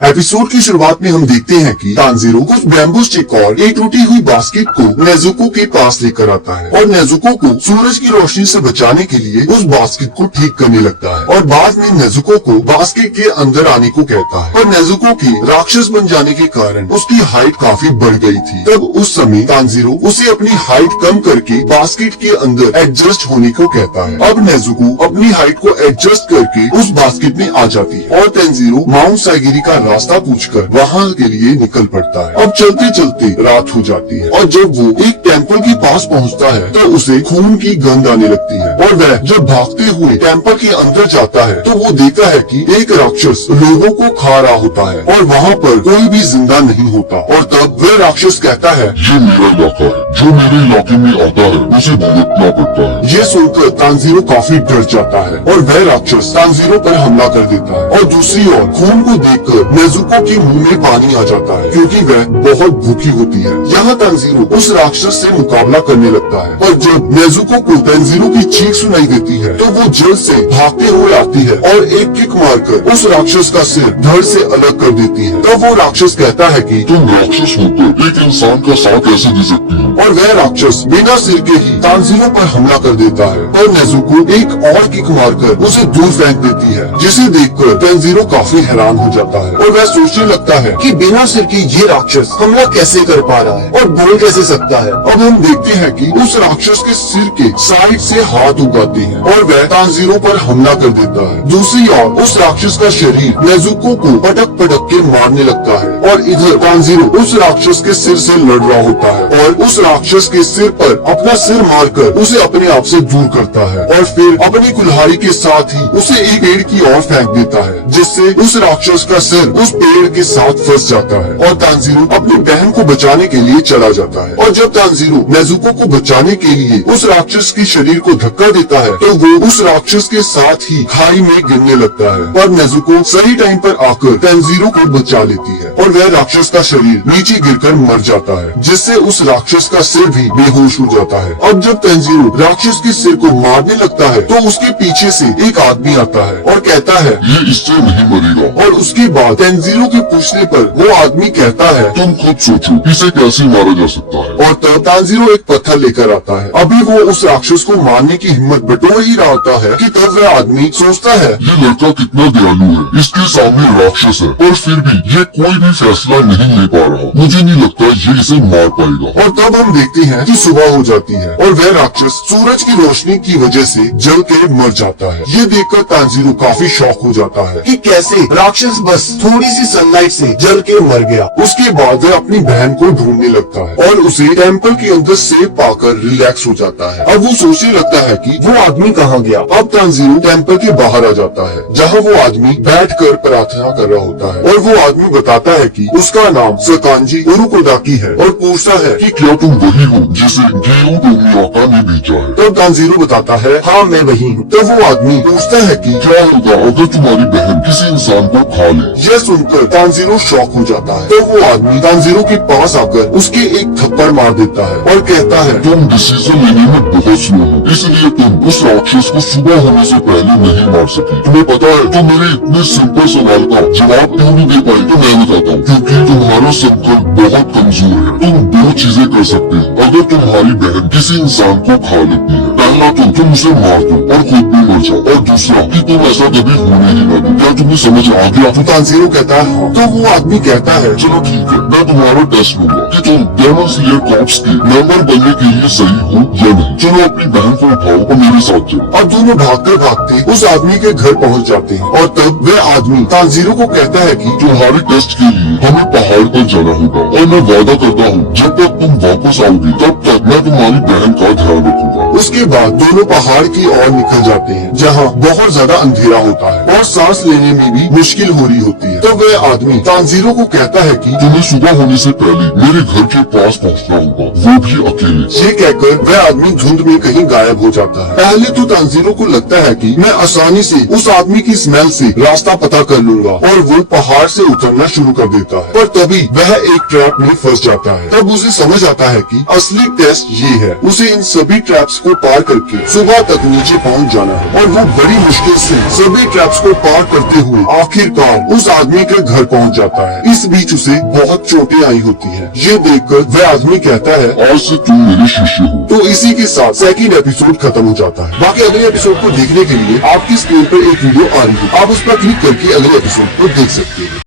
Episode की शुरुआत में हम देखते हैं कि तानजीरो कुछ बैम्बू स्टिक और एक टूटी हुई बास्केट को नेजुको के पास लेकर आता है और नेजुको को सूरज की रोशनी से बचाने के लिए उस बास्केट को ठीक करने लगता है और बाद में नेजुको को बास्केट के अंदर आने को कहता है। और नेजुको के राक्षस बन जाने के कारण उसकी हाइट काफी बढ़ गई थी। तब उस समय तानजीरो उसे अपनी हाइट कम करके बास्केट के अंदर एडजस्ट होने को कहता है। अब नेजुको अपनी हाइट को एडजस्ट करके उस बास्केट में आ जाती है और तानजीरो माउंट साइगिरी का रास्ता पूछकर वहाँ के लिए निकल पड़ता है। अब चलते चलते रात हो जाती है और जब वो एक टेम्पल के पास पहुँचता है तो उसे खून की गंध आने लगती है और वह जब भागते हुए टेम्पल के अंदर जाता है तो वो देखता है कि एक राक्षस लोगों को खा रहा होता है और वहाँ पर कोई भी जिंदा नहीं होता। और तब वह राक्षस कहता है, ये मेरा इलाका है, जो मेरे इलाके में आता है उसे भुगतना पड़ता है। ये सुनकर तानजीरो काफी डर जाता है और वह राक्षस तानजीरो पर हमला कर देता है। और दूसरी ओर खून को देखकर नेजुको के मुंह में पानी आ जाता है क्योंकि वह बहुत भूखी होती है। यहाँ तानजीरो उस राक्षस से मुकाबला करने लगता है और जब नेजुको को तानजीरो की चीख सुनाई देती है तो वो जल्द से भागते हुए आती है और एक किक मारकर उस राक्षस का सिर धड़ से अलग कर देती है। तब वो राक्षस कहता है कि तुम राक्षस होकर एक इंसान का साथ कैसे दे सकती हो? और वह राक्षस बिना सिर के ही तानजीरो पर हमला कर देता है और नेजुको एक और किक मारकर उसे दूर फेंक देती है, जिसे देखकर तानजीरो काफी हैरान हो जाता है और वह सोचने लगता है कि बिना सिर के ये राक्षस हमला कैसे कर पा रहा है और बोल कैसे सकता है। अब हम देखते हैं कि उस राक्षस के सिर के साइड से हाथ उगाते हैं और वह तानजीरो पर हमला कर देता है। दूसरी ओर उस राक्षस का शरीर नेजुको को पटक पटक के मारने लगता है और इधर तानजीरो उस राक्षस के सिर से लड़ रहा होता है और उस राक्षस के सिर पर अपना सिर मारकर उसे अपने आप से दूर करता है और फिर अपनी कुल्हाड़ी के साथ ही उसे एक पेड़ की ओर फेंक देता है, जिससे उस राक्षस का सिर उस पेड़ के साथ फंस जाता है और तानजीरो अपनी बहन को बचाने के लिए चला जाता है। और जब तानजीरो नेजुको को बचाने के लिए उस राक्षस के शरीर को धक्का देता है तो वो उस राक्षस के साथ ही खाई में गिरने लगता है और नेजुको सही टाइम पर आकर तानजीरो को बचा लेती है और वह राक्षस का शरीर नीचे गिरकर मर जाता है, जिससे उस राक्षस का सिर भी बेहोश हो जाता है। अब जब तानजीरो राक्षस के सिर को मारने लगता है तो उसके पीछे से एक आदमी आता है और कहता है, ये इससे नहीं मरेगा। और उसके बाद तानजीरो के पूछने पर वो आदमी कहता है, तुम खुद सोचो इसे कैसे मारा जा सकता है। और तब तानजीरो एक पत्थर लेकर आता है। अभी वो उस राक्षस को मारने की हिम्मत बटोर ही रहा होता है कि तब वह आदमी सोचता है, ये लड़का कितना दयालु है, इसके सामने राक्षस है और फिर भी ये कोई भी फैसला नहीं ले पा रहा। मुझे नहीं लगता ये इसे मार पाएगा। और तब हम देखते हैं कि सुबह हो जाती है और वह राक्षस सूरज की रोशनी की वजह से जल के मर जाता है। ये देखकर तानजीरो काफी शॉक हो जाता है कि कैसे राक्षस बस थोड़ी सी सनलाइट से जल के मर गया। उसके बाद वह अपनी बहन को ढूंढने लगता है और उसे टेम्पल के अंदर सेफ पाकर रिलैक्स हो जाता है। अब वो सोचने लगता है कि वो आदमी कहाँ गया। अब तानजीरो टेम्पल के बाहर आ जाता है जहाँ वो आदमी बैठकर प्रार्थना कर रहा होता है और वो आदमी बताता है कि उसका नाम सकांजी उरुकोदाकी है और पूछता है कि क्या तुम वही हो जिसे गेऊ डोमियाका ने भेजा है? तब तानजीरो बताता है, हाँ मैं वही हूँ। तब वो आदमी पूछता है कि क्या होगा अगर तुम्हारी बहन किसी इंसान को खा ले? यह सुनकर तानजीरो शॉक हो जाता है। तो वो आदमी तानजीरो के पास आकर उसके एक थप्पड़ मार देता है और कहता है, तुम डिसीजन लेने में बहुत स्लो हो, इसलिए तुम उस राक्षस को सुबह होने से पहले नहीं मार सकी। तुम्हें पता है तो मेरे इतने सिंपल सवाल का जवाब क्यों नहीं दे पाई? तो मैं बताता हूँ, क्योंकि तुम्हारा संकल्प बहुत कमजोर है। तुम दो चीजें कर सकते हो अगर तुम्हारी बहन किसी इंसान को खा लेती है। पहला तो तुम उसे मार दो और खुद भी मर जाओ, और दूसरा कि तुम ऐसा कभी होने ही न दो। क्या तुम्हें समझ आ गया? तो तानजीरो कहता है, हाँ। तो वो आदमी कहता है, चलो ठीक है, मैं तुम्हारा टेस्ट लूंगा कि तुम डेमन स्लेयर कॉर्प्स के मेंबर बनने के लिए सही हो या नहीं। चलो अपनी बहन को उठाओ और मेरे साथ चलो। और दोनों भागते भागते उस आदमी के घर पहुंच जाते हैं और तब वह आदमी तानजीरो को कहता है कि तुम्हारे टेस्ट के लिए हमें पहाड़ पर जाना होगा और मैं वादा करता हूँ जब तक तुम वापस आओगे तब तक मैं तुम्हारी बहन का ध्यान रखूंगा। उसके बाद दोनों पहाड़ की ओर निकल जाते हैं जहाँ बहुत ज्यादा अंधेरा होता है और सांस लेने में भी मुश्किल हो रही होती है। तो वह आदमी तानजीरो को कहता है कि तुम्हें सुबह होने से पहले मेरे घर के पास पहुँचना होगा, वो भी अकेले। ये कहकर वह आदमी धुंध में कहीं गायब हो जाता है। पहले तो तानजीरो को लगता है कि मैं आसानी से उस आदमी की स्मेल से रास्ता पता कर लूंगा और वो पहाड़ से उतरना शुरू कर देता है, पर तभी वह एक ट्रैप में फंस जाता है। तब उसे समझ आता है कि असली टेस्ट ये है, उसे इन सभी ट्रैप्स को पार करके सुबह तक नीचे पहुंच जाना है और वो बड़ी मुश्किल से सभी ट्रैप्स को पार करते हुए आखिरकार उस आदमी के घर पहुंच जाता है। इस बीच उसे बहुत चोटें आई होती हैं। ये देखकर वह आदमी कहता है, आज से तुम मेरे शिष्य हो। तो इसी के साथ सेकंड एपिसोड खत्म हो जाता है। बाकी अगले एपिसोड को देखने के लिए आपकी स्क्रीन पर एक वीडियो आ रही है, आप उस पर क्लिक करके अगले एपिसोड को देख सकते हैं।